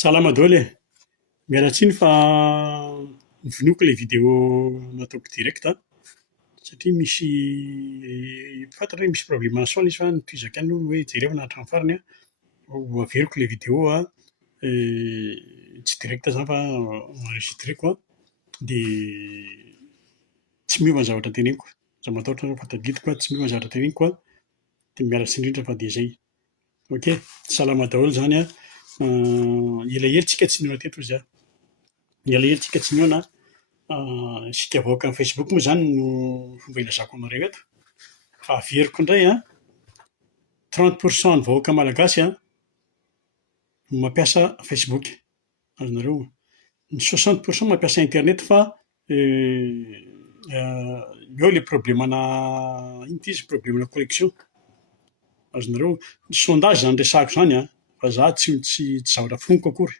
Salama daholo e. Miala tsiny fa novinoko ilay vidéo nataoko direct satria misy fantatra hoe misy problème son izy fa nitohizako ihany aloha hoe jerevana hatramin'ny farany ho averiko ilay vidéo tsy direct izany fa enregistreko dia tsy miova ny zavatra teneniko. Aza matahotra fa tadidiko tsy miova ny zavatra teneniko dia miala tsiny indrindra fa dia izay. Ok, salama daholo izany an. Elaela tsika tsy nihaona teto hoy aho. Elaela tsika tsy nihaona. Isika vahoaka amin'ny Facebook moa izany no fomba ilazako anareo eto. Fa averiko indray 30% ny vahoaka malagasy no mampiasa Facebook. Azonareo, ny 60% mampiasa internet fa eo ilay problemana ino ty izy, problemana connexion. Azonareo, ny sondage izany resahako izany fa za tsy zavatra foniko akory.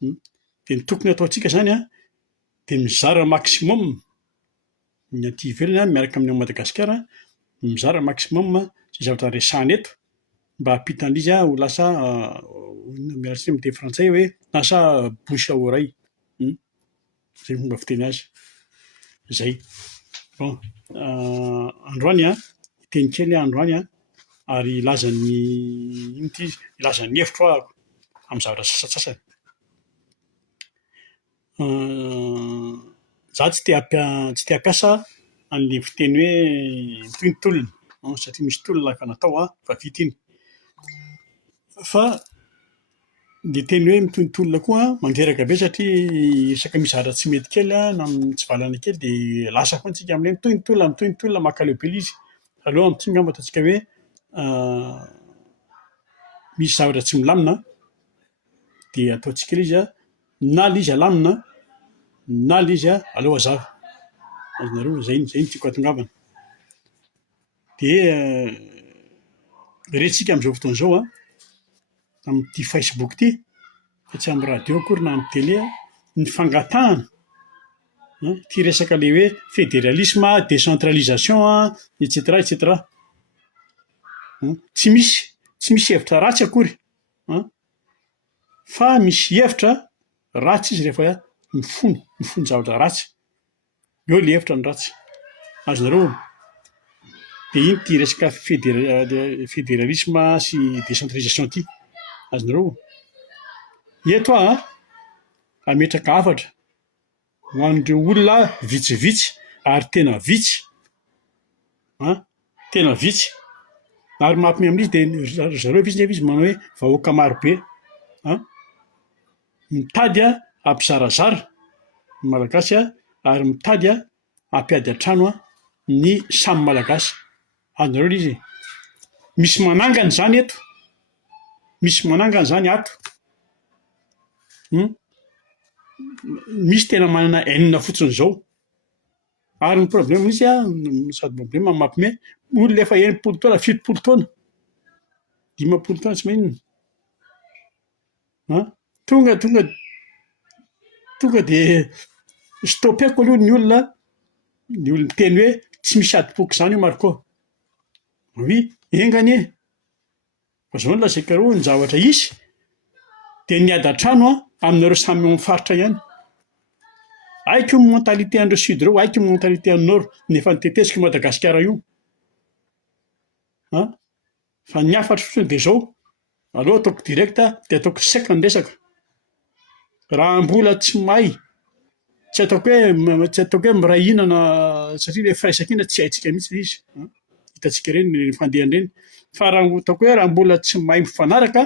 Dia ny tokony ataontsika izany dia mizara maximum ny aty ivelany miaraka amin'ny Madagasikara, mizara maximum izay zavatra resahana eto mba hampitan'izy ho lasa miala tsiny amin'ny teny frantsay hoe lasa bouche à oreille. Izay fomba fiteny azy. Izay. Bon, androany hiteny kely androany ary hilaza ny ino ty izy, hilaza ny hevitro ahako amin'ny zavatra sasatsasany. Za tsy te hampiasa an'ilay fiteny hoe mitohintolona satria misy tolona efa natao fa vita iny. Fa ilay teny hoe mitohintolona koa mandreraka be satria resaka misy zavatra tsy mety kely na mitsivalana kely dia lasa foana isika amin'ilay mitohintolona makaleo be ilay izy. Aleo amin'ity angamba ataontsika hoe misy zavatra tsy milamina dia ataontsika ilay izy na ilay izy halamina na ilay izy aleo hazava. Azonareo, izay no tiako hatongavana. Dia irerentsika amin'izao fotoana izao amin'ity Facebook ity fa tsy amin'ny radio akory na amin'ny télé ny fangatahana ity resaka ilay hoe fédéralisme, décentralisation etc etc. Tsy misy hevitra ratsy akory fa misy hevitra ratsy izy rehefa mifono zavatra ratsy. Eo ilay hevitra ny ratsy. Azonareo, dia iny ity resaka fédéralisme sy décentralisation ity. Azonareo, eto hametraka hafatra ho an'ireo olona vitsivitsy ary tena vitsy. Tena vitsy. Ary mampiomehy amin'izy dia zareo vitsy nefa izy manao hoe vahoaka marobe mitady hampizarazara ny malagasy ary mitady hampiady an-trano ny samy malagasy. Azonareo ilay izy. Misy manangana izany eto. Misy manangana izany ato. Misy tena manana hainina fotsiny izao. Ary ny problème izy sady problème mampihomehy, olona efa enimpolo taona, fitopolo taona, dimampolo taona tsy maninona. Tonga dia stopeko aloha ny olona miteny hoe tsy misy adipoka izany io Marco. Oui, engany e. Fa izao no lazaika reo ny zavatra hisy dia niady an-trano aminareo samy eo amin'ny faritra ihany. Aiky io mentalité an'ireo sud ireo, aiky io mentalité an'ny nord, nefa nitetezika i Madagasikara io. Fa ny hafatra fotsiny dia izao, aleo ataoko direct dia ataoko sec ny resaka. Raha mbola tsy mahay, tsy ataoko hoe miray hinana satria ilay firaisan-kina tsy haintsika mihitsy ilay izy. Hitantsika ireny ny fandehany ireny. Fa raha ataoko hoe raha mbola tsy mahay mifanaraka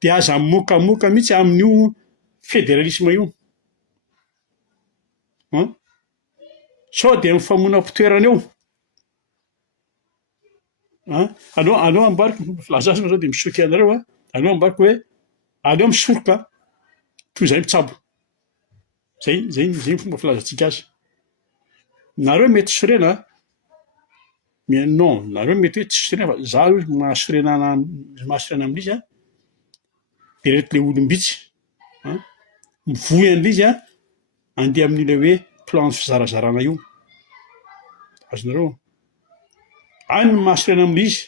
dia aza mokamoka mihitsy amin'io fédéralisme io. Sao dia mifamonom-pitoerana eo. Aleo amboariko ny fomba filaza azy sao dia misoky anareo aleo amboariko hoe aleo misoroka toy izay mitsabo. Zay ny fomba filazantsika azy. Nareo mety sorena mais non, nareo mety hoe tsy sorena fa za aloha mahasorena amin'izy dia reto ilay olom-bitsy mivohy an'ilay izy handeha amin'ilay hoe plan fizarazarana io. Azonareo, any no mahasorena amin'ilay izy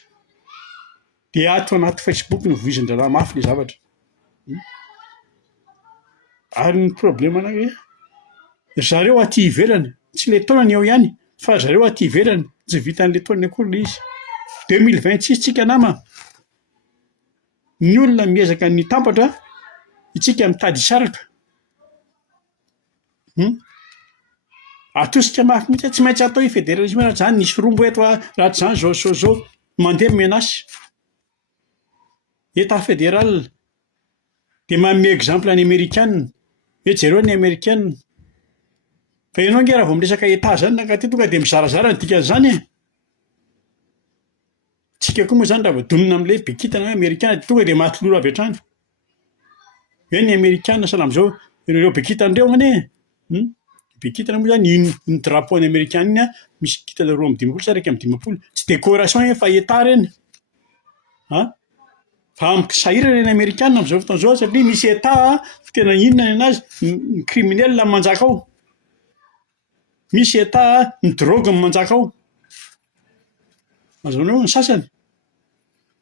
dia ato anaty Facebook no voizin-draharaha mafy ilay zavatra. Ary ny problema hoe zareo aty ivelany tsy le taonany eo ihany fa zareo aty ivelany tsy vitan'le taonany akory le izy. 2026 tsika nama, ny olona miezaka ny tampatra, itsika mitady hisaraka. Atosika mafy mihitsy tsy maintsy atao fédéralisme raha tsy zany nisy rombo eto raha tsy zany zao mandeha menace état fédéral. De manome exemple any Amerikanina hoe jereo ny Amerikanina. Fa ianao nge raha vao miresaka état zany naka ty tonga de mizarazara ny dikan'izany e. Tsika koa moa zany raha vao donona am'le be kintana hoe Amerikanina de tonga de maty lolo avy hatrany. Hoe ny Amerikanina sahala am'zao ireo be kintana reo anie. Be kintana moa zany iny drapeau-ny Amerikanina iny a misy kintana roa amby dimapolo sa raika amby dimapolo. Tsy décoration fa état reny. Fa sahirana reny Amerikanina am'zao fotoana zao satria misy état tena inona ny anazy ny criminel manjaka ao. Misy état ny drogue manjaka ao. Azahoanao ny sasany.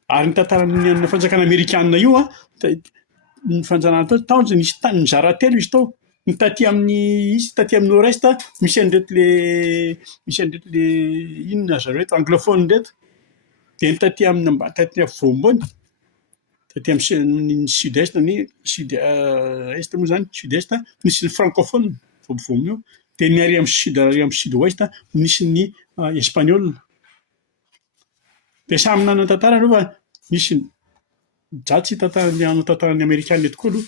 Ary ny tantaran'ny fanjakana Amerikanina io a, ny fanjanahana tao taonja nisy nizara telo izy tao. Ny taty amin'ny nord-est misy an'ireto le inona zareo reto anglophone reto. De ny taty afovoambony, taty amin'ny sud-est sud-est moa zany sud-est misy ny francophone voambivomy io. De ny ary amin'ny sud-ouest misy ny espagnol. De samy nanana tantara reo fa misy dratsy tantaran'ny Amerikanina eto koa aloha.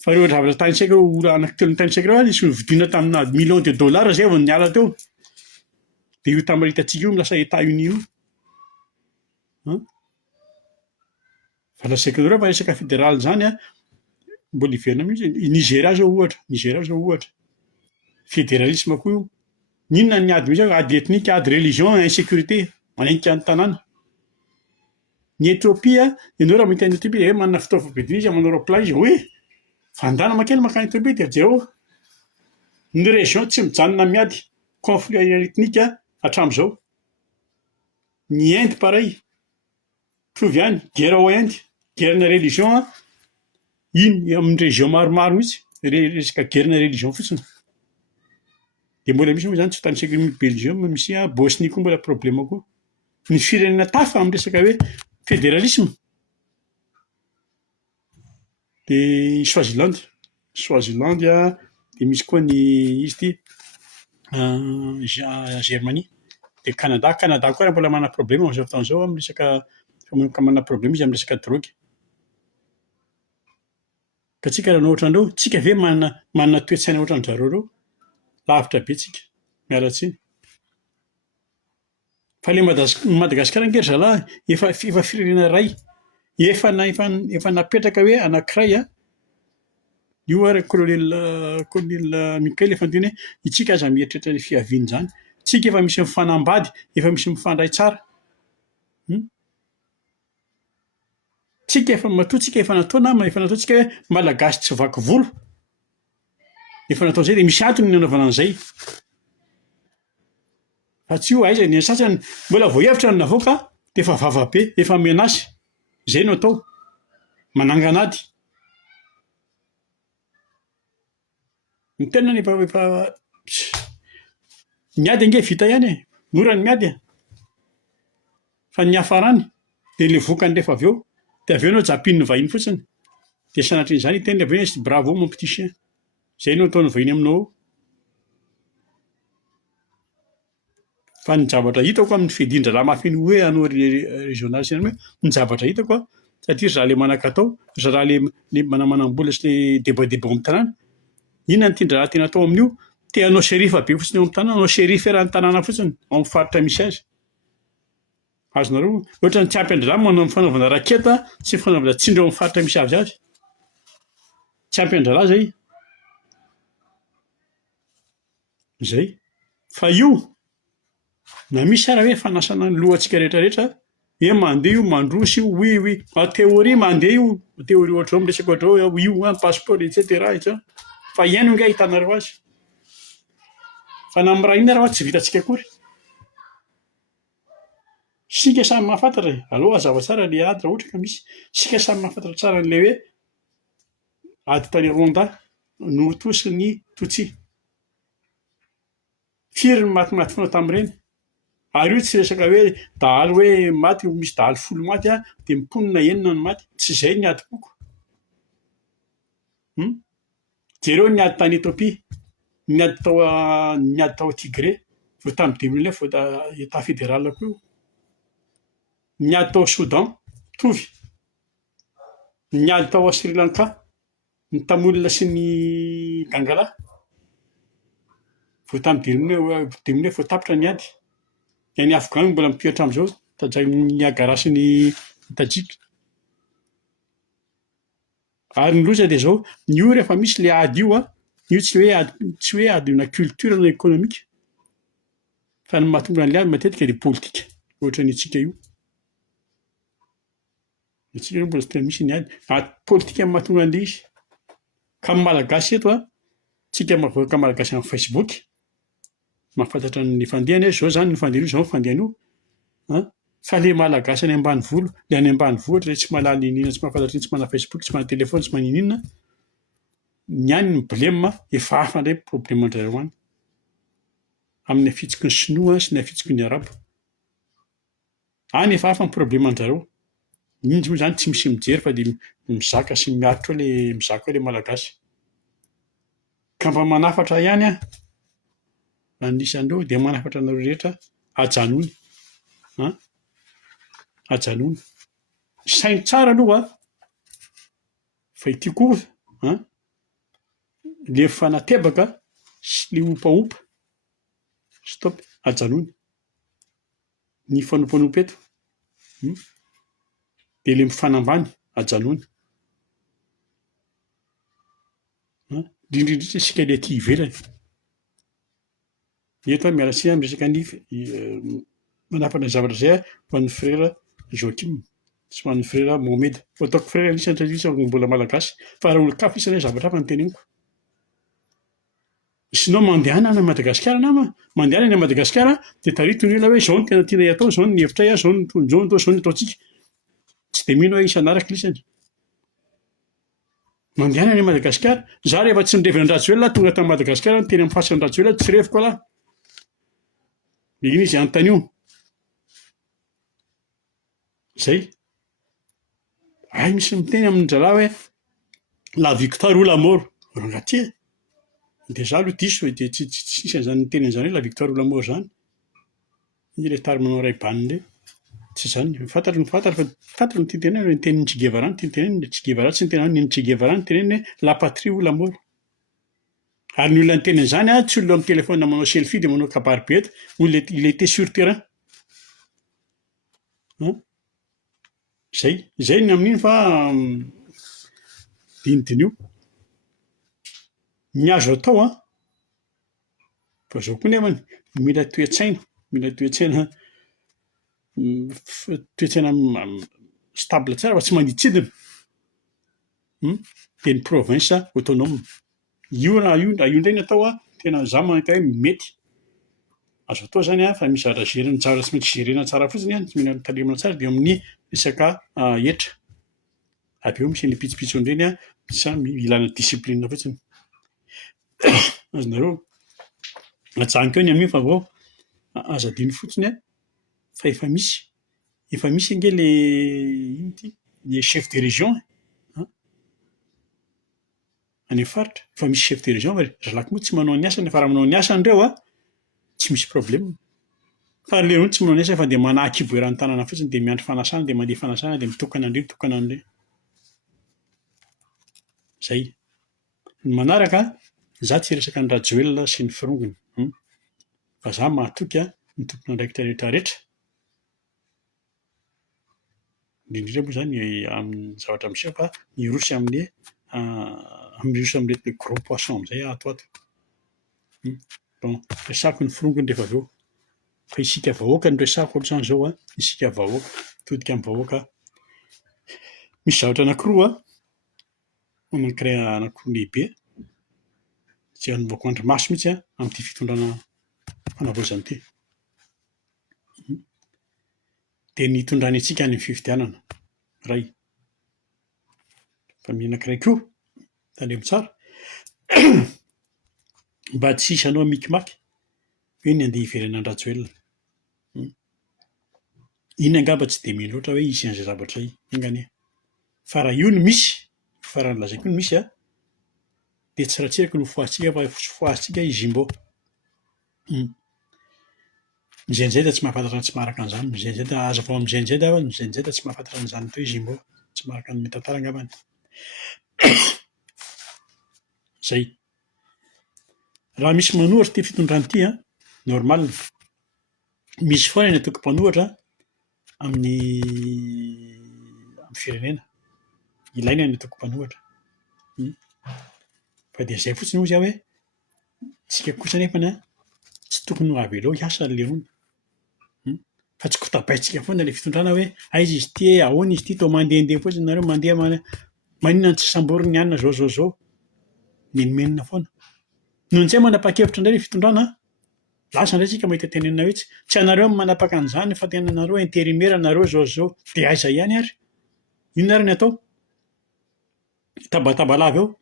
Fa reo zavatra tanisaika reo anankitelo tanisaika reo nisy novidiana tamina million de dollars zay vao niala teo. De io tamin'ny hitantsika io lasa États-Unis io. Fa lasaiko reo fa resaka fédéral zany a mbola iverina mihitsy. Nigeria zao ohatra. Fédéralisme koa io. Inona ny ady misy ady ethnique, ady religion, insécurité manenjika ny tanàna. Ny Etiopia, ianao raha mahita ny Etiopia hoe manana fitaovam-piadiana izy manao roplan izy hoe vandana makeny makany Etiopia de jereo ny région tsy mijanona miady conflit ethnique hatramin'izao. Ny Inde pareil, mitovy ihany, guerre ao Inde, guerre-na religion iny amin'ny région maromaro mihitsy, resaka guerre-na religion fotsiny. De mbola misy moa zany tsy tanisaiko Belgium, misy Bosnie koa mbola problème koa. Ny firenena tafa amin'ny resaka hoe fédéralisme. De Swaziland de misy koa ny izy ty Germanie. De Canada koa raha mbola manana problème amin'izao fotoana izao amin'ny resaka manana problème izy amin'ny resaka drogue. Ka tsika raha ohatran'ireo, tsika ve manana toe-tsaina ohatran'zareo reo? Lavitra be tsika, miala tsiny. Fa le Madagasikara ange ry zalahy efa firenena iray efa napetraka hoe anankiray io ary colonel Michael efa niteny hoe itsika aza mieritreritra ny fiaviany zany. Tsika efa misy mifanambady, efa misy mifandray tsara. Tsika efa matoa tsika efa natao namana, efa natao tsika hoe malagasy tsy vaky volo. Efa natao zay de misy antony nanaovana an'izay. Fa tsy io aiza ny sasany mbola vao hevitra ny navoaka de efa vava be, efa menasy. Zay no atao. Manangana ady. Ny tena efa miady ange vita ihany e. Mora ny miady. Fa ny hafarany de le vokany rehefa avy eo, de avy eo anao japin'ny vahiny fotsiny. De sanatrian'izany hiteny avy eo hoe bravo mon petit chien. Zay no ataon'ny vahiny aminao ao. Fa ny zavatra hitako amin'ny fedin-draharaha mahafeno hoe hanao régionalisme hoe ny zavatra hitako satria ry zalahy le manan-katao, ry zalahy le manamanam-bola sy le débat amin'ny tanàna, inona ny tian-draharaha tena atao amin'io? Te hanao sherifa be fotsiny eo amin'ny tanàna, hanao sherifa eran'ny tanàna fotsiny ao amin'ny faritra misy azy. Azonareo ohatran'ny tsy ampy an-draharaha manao fanaovana raketa sy fanaovana tsindro amin'ny faritra misy azy. Tsy ampy an-draharaha zay. Zay. Fa io na misy ara hoe fanasana ny lohantsika rehetrarehetra, hoe mandeha io mandroso io, oui, en théorie mandeha io, théorie ohatrao miresaka ohatrao io passeport et cetera. Fa iaino nge ahitanareo azy? Fa na amin'ny raha iny raha tsy vitantsika akory. Sika samy mahafantatra e. Aleo hazava tsara le ady raha ohatra ka misy. Sika samy mahafantatra tsara an'ilay hoe ady tany Rwanda notosy ny totsy. Firy ny matimaty fonao tamin'ireny. Ary io tsy resaka hoe dahalo hoe maty, misy dahalo folo maty dia mimponina enina ny maty. Tsy izay ny ady koko. Jereo ny ady tany Etopia, ny ady tao Tigré, vao tamin'ny 2009 vao État fédéral koa io. Ny ady tao Soudan, mitovy. Ny ady tao Sri Lanka, ny Tamolina sy ny Gangala. Vao tamin'ny 2009 vao tapitra ny ady. Ny Afghan mbola mipihatra amin'izao, tajain'ny Niagara sy ny Tajika. Ary ny loza dia izao, io rehefa misy ilay ady io io tsy hoe adina culture na économique, fa ny mahatonga an'ilay ady matetika dia politika, ohatra ny antsika io. Antsika io mbola tsy tena misy ny ady. Politika no mahatonga an'ilay izy. Ka amin'ny Malagasy eto tsika mavoaka Malagasy amin'ny Facebook, mahafantatra ny fandehany hoe izao zany ny fandehany io, izao ny fandehany io. Fa ilay Malagasy any ambanivolo, ilay any ambanivohitra ilay tsy mahalala inona, tsy mahafantatra inona, tsy mana Facebook, tsy mana téléphone, tsy mana inona, ny any ny blême efa hafa indray problèmen-jareo any. Amin'ny hafitsiky ny Sinoa sy ny hafitsiky ny Arabo. Any efa hafa ny problèmen-jareo. Iny moa izany tsy misy mijery fa dia mizaka sy miaritra ilay mizaka hoe ilay Malagasy. Ka mba manafatra ihany anisan'ireo dia manafatra anareo rehetra hajanony. Hajanony. Sainy tsara aloha fa ity koa ilay fanatebaka sy ilay ompaompa. Stop, hajanony. Ny fanompanompa eto. Dia ilay mifanambany, hajanony. Indrindrindrindra isika ilay aty ivelany. Eto miala tsiny miresaka ny manafatra ny zavatra izay ho an'ny frera Joachim sy ho an'ny frera Mohamed. Ho ataoko frera isany satria isany mbola malagasy, fa raha olon-kafa isany hoe zavatra hafa no teneniko. Sinao mandehana any Madagasikara nama, mandehana any Madagasikara dia tarito ny olona hoe izao no tena tiana atao, izao ny hevitra izao no atao, izao no ataontsika. Tsy dia mino hoe isan'araka lisany. Mandehana any Madagasikara, izaho rehefa tsy nirevy an'i Rajoelina tonga tany Madagasikara, teny amin'ny fasin'i Rajoelina tsy reviko alahy. Dia iny izy anontanio. Izay. Misy miteny amin'ny dralahy hoe la victoire ou la mort. Rangaty e. Dia izaho aloha diso dia tsy misy an'izany teny an'izany hoe la victoire ou la mort izany. Iny ilay tary manao ray-banina ilay. Tsy izany. Fantatra ny teneniny ny tenin'ny Che Guevara ny teneniny. Che Guevara tsy ny teneniny, ny Che Guevara ny teneniny hoe la patrie ou la mort. Ary ny olona ny teny an'izany tsy olona amin'ny téléphone manao selfie dia manao kabary be eto. Il était sur terrain. Izay ny amin'iny fa dinidinio. Ny azo atao fa izao koa nefany mila toe-tsaina stable tsara fa tsy maniditsidina. Dia ny province autonome. Io indray no atao tena izaho mahita hoe mety. Azo atao izany fa misy zavatra gerena tsara, tsy maintsy gerena tsara fotsiny, tsy mila talemina tsara dia amin'ny resaka hetra. Avy eo misy ny pitsopitsony ireny ilana discipline fotsiny. Azonareo hajanoko eo ny amin'iny fa vao azo adino fotsiny fa efa misy ange ilay chef de région any faritra. Efa misy chef de région fa zalahy moa tsy manao ny asany, fa raha manao ny asany ireo tsy misy problème. Fa ilay tsy manao ny asany fa dia manahaky ivoeran'ny tanàna fotsiny dia miandry fanasana dia mandeha fanasana dia mitokana an'ireny. Izay. Ny manaraka izaho tsy resaka ny Rajoelina sy ny firongony. Fa izaho mahatoky ny tompon'andraikitra rehetrarehetra. Indrindra moa izany amin'ny zavatra miseho fa mirosy amin'ilay gros poisson amin'izay ato. Bon, resahako ny firongony rehefa avy eo. Fa isika vahoaka no resahako ohatran'izao isika vahoaka, mitodika amin'ny vahoaka. Misy zavatra anankiroa anankiray anankiroa lehibe izay hanombohako andro maso mihitsy amin'ity fitondrana fanavaozana ity. Dia ny hitondrany antsika any amin'ny fifidianana iray. Fa ny anankiray koa tandremo tsara mba tsy hisy anao mikimaky hoe ny andeha ivelany an-dratsoelona. Iny angamba tsy de mino loatra hoe hisy an'izay zavatra zay ingania. Fa raha io no misy, fa raha nolazaiko io no misy de tsy ratsiraka no foasintsika fa foasintsika izy mbô. Ny zenjenta tsy mahafantatra ny tsy maharaka an'izany, ny zenjenta aza vao amin'ny zenjenta fa ny zenjenta tsy mahafantatra an'izany atao hoe jumbo, tsy maharaka ny tantara angambany. Zay. Raha misy manohitra ty fitondrana ty normal. Misy foana ny ataoko mpanohitra amin'ny firenena. Ilaina ny ataoko mpanohitra. Fa dia zay fotsiny hozy aho hoe tsika kosa nefany tsy tokony ho avy eo hiasa ny lerona. Fa tsy kotabaintsika foana ilay fitondrana hoe aiza izy ty, ahoana izy ty, toa mandehandeha fotsiny nareo mandeha maninona ny tsy samboriny ihany zao. Menomenona foana. Noho tsy manapa-kevitra indray ilay fitondrana, lasa indray tsika mahita tenenina hoe tsy anareo no manapaka an'izany fa tena anareo intérimaire nareo zao. Dia aiza ihany ary? Inona ary ny atao? Tabatabalava eo.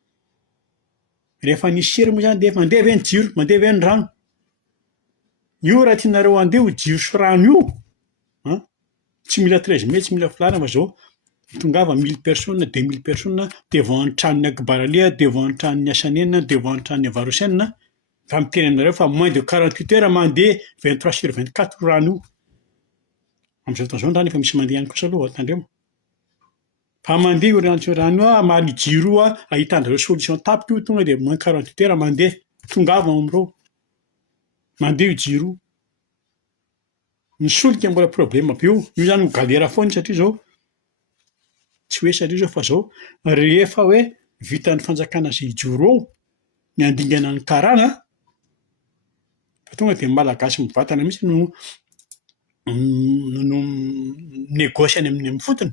Rehefa nisy sery moa zany dia mandeha ve ny jiro, mandeha ve ny rano? Io raha tianareo handeha ho jiro sy rano io, tsy mila 13 mai, tsy mila filarana fa zao tongava 1000 personnes, 2000 personnes devant ny tranon'ny Akbarali, devant ny tranon'ny Hasanina, devant ny tranon'ny Avarosenina, fa miteny aminareo fa moins de 48 heures mandeha 23/24 rano io. Amin'izao fotoana izao ny rano efa misy mandeha ihany kosa aloha tandremo. Fa mandeha io rano io hamaly jiro io ahitan-jareo solution tampoka io tonga dia moins 48 heures mandeha tongava amin'ireo. Mandeha io jiro io. Ny solika mbola problème be io. Io zany ho galera foana satria zao tsy hoe satria zao fa zao rehefa hoe vita ny fanjakana izay joro ao, ny andingana ny karana, fa tonga dia ny malagasy mivantana mihitsy no minegôsy any amin'ny fotony.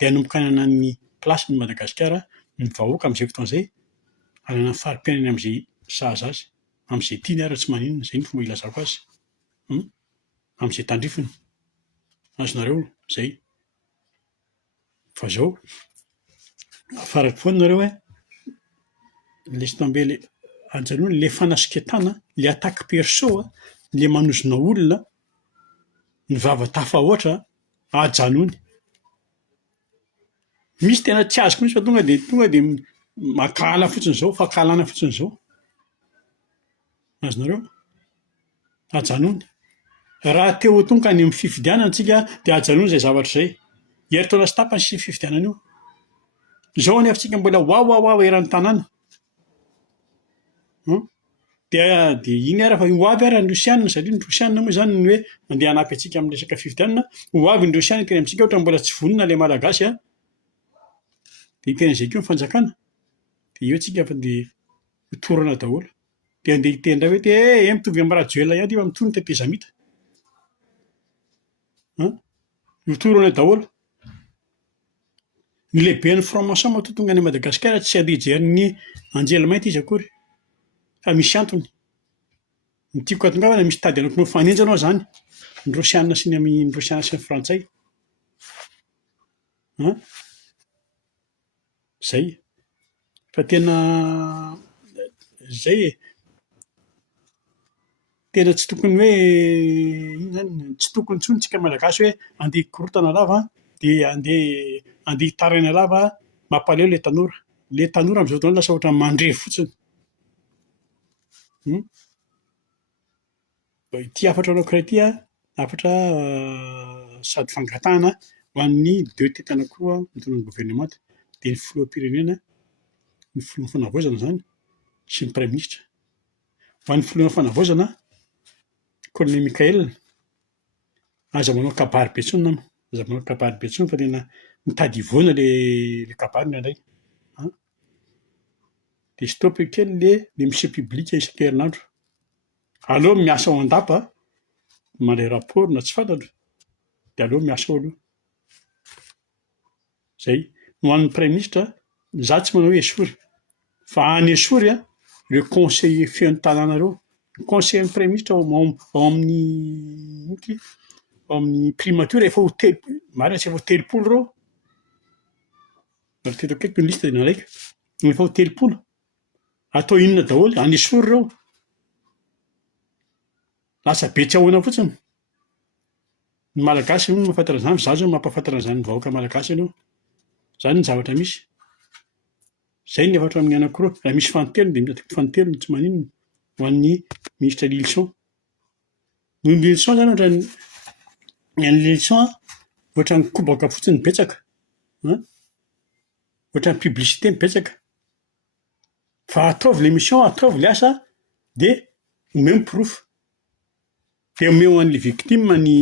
Dia hanomboka hananan'ny plasin'ny Madagasikara ny vahoaka amin'izay fotoana izay, hanana ny fari-piainana amin'izay sahaza azy, amin'izay tiany ary tsy maninona, izay ny fomba ilazako azy. Amin'izay tandrifiny. Azonareo zay. Fa zao farany foana nareo laisse tomber ilay anjanoana ilay fanasiketana, ilay attaque perso, ilay manozona olona, ny vava tafahoatra ajanony. Misy tena tsy azoko mihitsy fa tonga dia makala fotsiny izao, fankalana fotsiny izao. Azonareo? Ajanony. Raha te ho tonga any amin'ny fifidianana tsika dia ajanony izay zavatra izay. Eritaona sy tapany sy fifidianana io. Izao anefa tsika mbola ho eran'ny tanàna. Dia iny ary fa ho avy ary ny Rosianina satria ny Rosianina moa zany ny hoe mandeha hanampy antsika amin'ny resaka fifidianana. Ho avy ny Rosianina teny amintsika ohatra mbola tsy vonona ilay malagasy dia teny izay koa ny fanjakana. Dia eo tsika fa dia hotorana daholo. Dia andeha hiteny indray hoe mitovy amin'ny Radjoelina ihany ity fa mitony tetezamita. Hotorana daholo. Ny lehiben'ny franc-maçon moa tonga any Madagasikara tsy andeha hijery ny anjelimainty izy akory. Fa misy antony. Ny tiako hatongavana misy tady anao mifanenjy ianao zany. Ny Rosianina sy ny Frantsay. Zay. Fa tena zay e. Tena tsy tokony hoe ino zany, tsy tokony intsony tsika malagasy hoe andeha hikorotana lava dia andeha hitaraina lava mampalahelo ilay tanora. Ilay tanora amin'izao fotoana lasa ohatran'ny mandrevy fotsiny. Ity hafatra anankiray ity hafatra sady fangatahana ho an'ny deux tête anankiroa mitondra ny gouvernemanta dia ny filoham-pirenena, ny filoha fanavaozana zany sy ny premier ministra. Ho an'ny filoha fanavaozana, Colonel Mikael, aza manao kabary be intsony nama, aza manao kabary be intsony fa tena mitady hivoana ilay kabary indraindray. Dia stop kely ilay mission publique isan-kerinandro. Aleo miasa ao an-dapa mandray rapport na tsy fantatro dia aleo miasa ao aloha. Zay. Ho an'ny premier ministra, izaho tsy manao hoe esory fa any esory ireo conseiller feon'ny tanàna ireo. Ny conseillen'ny premier ministra ao amin'ny primature efa ho marina tsy efa ho 30 ireo. Raha teto akaiky ny lista dia nalaiko. Efa ho 30. atao inona daholo anisy fory ireo, lasa be tsy ahoana fotsiny. Ny malagasy no mahafantatra izany, za zao mampahafantatra an'izany ny vahoaka malagasy aloha. Zany ny zavatra misy. Zay ny hafatra amin'ny anankiroa. Raha misy fanontelo dia atao fanontelo tsy maninona ho an'ny ministra Lilson. Ny Lilson zany ohatran'ny Lilson ohatran'ny kobaka fotsiny betsaka, ohatran'ny publicité betsaka. Fa ataovy l'émission, ataovy le asa dia omeo ny proof. Dia omeo an'ilay victime ny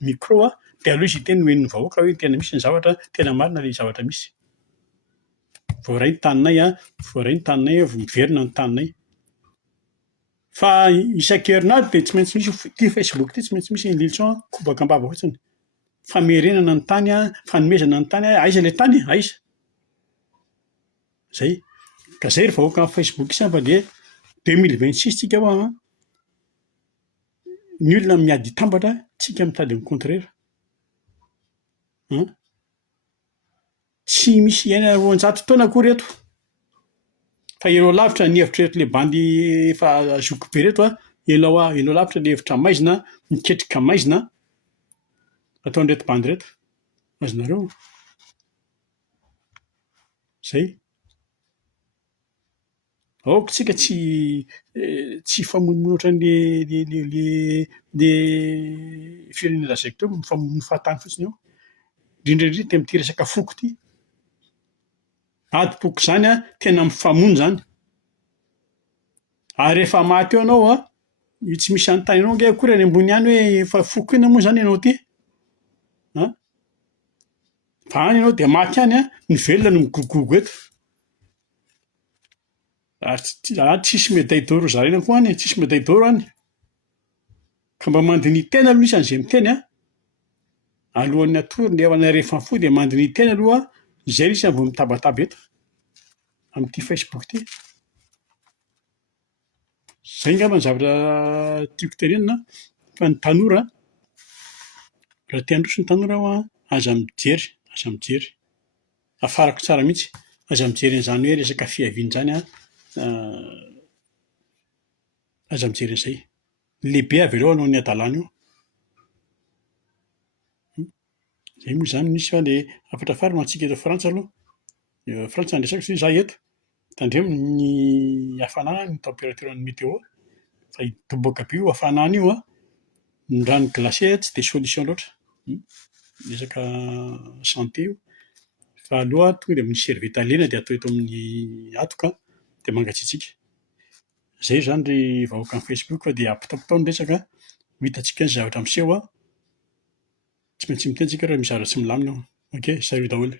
micro dia aleo izy hiteny hoen'ny vahoaka hoe tena misy ny zavatra, tena marina ilay zavatra misy. Voaray ny taninay voaray ny taninay vao miverina ny taninay. Fa isan-kerinandro dia tsy maintsy misy ity Facebook ity tsy maintsy misy ny Lilson kobaka am-bava fotsiny. Famerenana ny tany, fanomezana ny tany, aiza ilay tany, aiza. Zay. Ka zay ry vahoaka amin'ny Facebook samba dia 2026 tsika ho ny olona miady hitambatra, tsika mitady ny contraire. Tsy misy roanjato taona akory reto. Fa elao lavitra ny hevitra reto ilay bandy efa zoky be reto elao lavitra ilay hevitra maizina, miketrika maizina ataon'ireto bandy reto. Azonareo? Zay. Aoka tsika tsy famonomono ohatran'ilay firenena lazaiko teo, mifamonomono fahatany fotsiny eo. Indrindra indrindra amin'ity resaka foko ity. Adi-poko izany tena mifamono izany. Ary rehefa maty eo ianao tsy misy anontany anao ange akory any ambony any hoe efa foko inona moa izany ianao ity? Fa any ianao dia maty any ny velona no migogogo eto. Tsisy médaille d'or zaraina koa any, tsisy médaille d'or any. Ka mba mandiny tena aloha isan'izay miteny alohan'ny hatory ny avana rehefa fo dia mandiny tena aloha zay isany vao mitabataba eto amin'ity Facebook ity. Zay angamba ny zavatra tiako tenenina fa ny tanora, raha te handroso ny tanora aza mijery, afarako tsara mihitsy, aza mijery an'izany hoe resaka fihaviana izany aza mijery an'izay. Ny lehibe avereo hanao ny adalàna eo. Zay moa izany misy fa dia hafatra farany ho antsika eto Frantsa aloha. Frantsa no resaka satria izaho eto tandremo ny hafanana ny températuren'ny météo. Fa hitoboaka be io hafanana io ny rano glacé tsy dia solution loatra. Resaka santé io. Fa aloha tonga dia misy servieta lena dia atao eto amin'ny atoka dia mangatsiatsika. Zay izany ry vahoaka amin'ny Facebook fa dia ampitampitao ny resaka ho hitantsika ny zavatra miseho tsy maintsy miteny isika raha misy zavatra tsy milamina. Ok, salut daholo.